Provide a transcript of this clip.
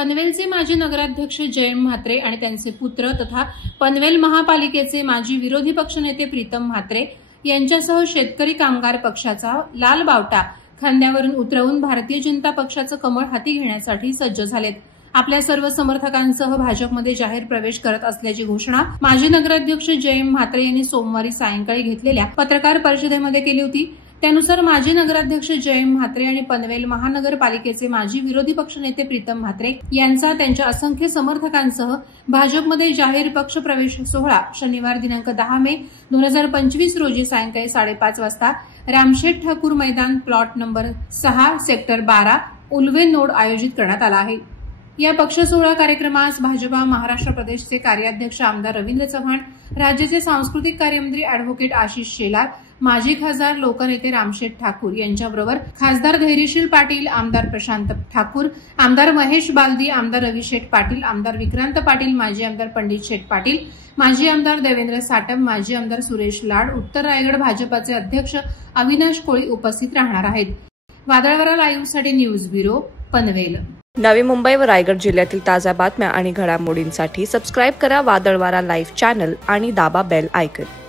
पनवेलचे माजी नगराध्यक्ष जयंत म्हात्रे आणि त्यांचे पुत्र तथा पनवेल महापालिकेचे माजी विरोधी पक्षनेते प्रीतम म्हात्रे यांच्यासह शेतकरी कामगार पक्षाचा लाल बावटा खांद्यावरून उतरवून भारतीय जनता पक्षाचं कमळ हाती घेण्यासाठी सज्ज झालेत। आपल्या सर्व समर्थकांसह भाजपमध्ये जाहीर प्रवेश करत असल्याची घोषणा माजी नगराध्यक्ष जयंत म्हात्रे यांनी सोमवारी सायंकाळी घेतलेल्या पत्रकार परिषदेमध्ये केली होती। त्यानुसार माजी नगराध्यक्ष जयंत म्हात्रे आणि पनवेल महानगरपालिकेचे माजी विरोधी पक्षनेते प्रीतम म्हात्रे यांचा त्यांच्या असंख्य समर्थकांसह भाजपमध्ये जाहीर पक्ष प्रवेश सोहळा शनिवार दिनांक 10 मे 2025 रोजी सायंकाळी 5:30 वाजता रामशेठ ठाकूर मैदान plot number 6 sector 12 Ulwe node आयोजित करण्यात आला आहे। या पक्ष सोहळा कार्यक्रमास भाजपा महाराष्ट्र प्रदेशचे कार्याध्यक्ष आमदार रवींद्र चव्हाण, राज्याचे सांस्कृतिक कार्यमंत्री अॅडव्होकेट आशिष शेलार, माजी खासदार लोकनेते रामशेठ ठाकूर यांच्याबरोबर खासदार धैर्यशील पाटील, आमदार प्रशांत ठाकूर, आमदार महेश बालदी, आमदार रविशेठ पाटील, आमदार विक्रांत पाटील, माजी आमदार पंडित शेठ पाटील, माजी आमदार देवेंद्र साटम, माजी आमदार सुरेश लाड, उत्तर रायगड भाजपाचे अध्यक्ष अविनाश कोळी उपस्थित राहणार आहेत। वादळवारा लाईव्हसाठी न्यूज ब्युरो, पनवेल। नवी मुंबई व रायगड जिल्ह्यातील ताज्या बातम्या आणि घडामोडींसाठी सबस्क्राईब करा वादळवारा लाईव्ह चॅनल आणि दाबा बेल आयकॉन।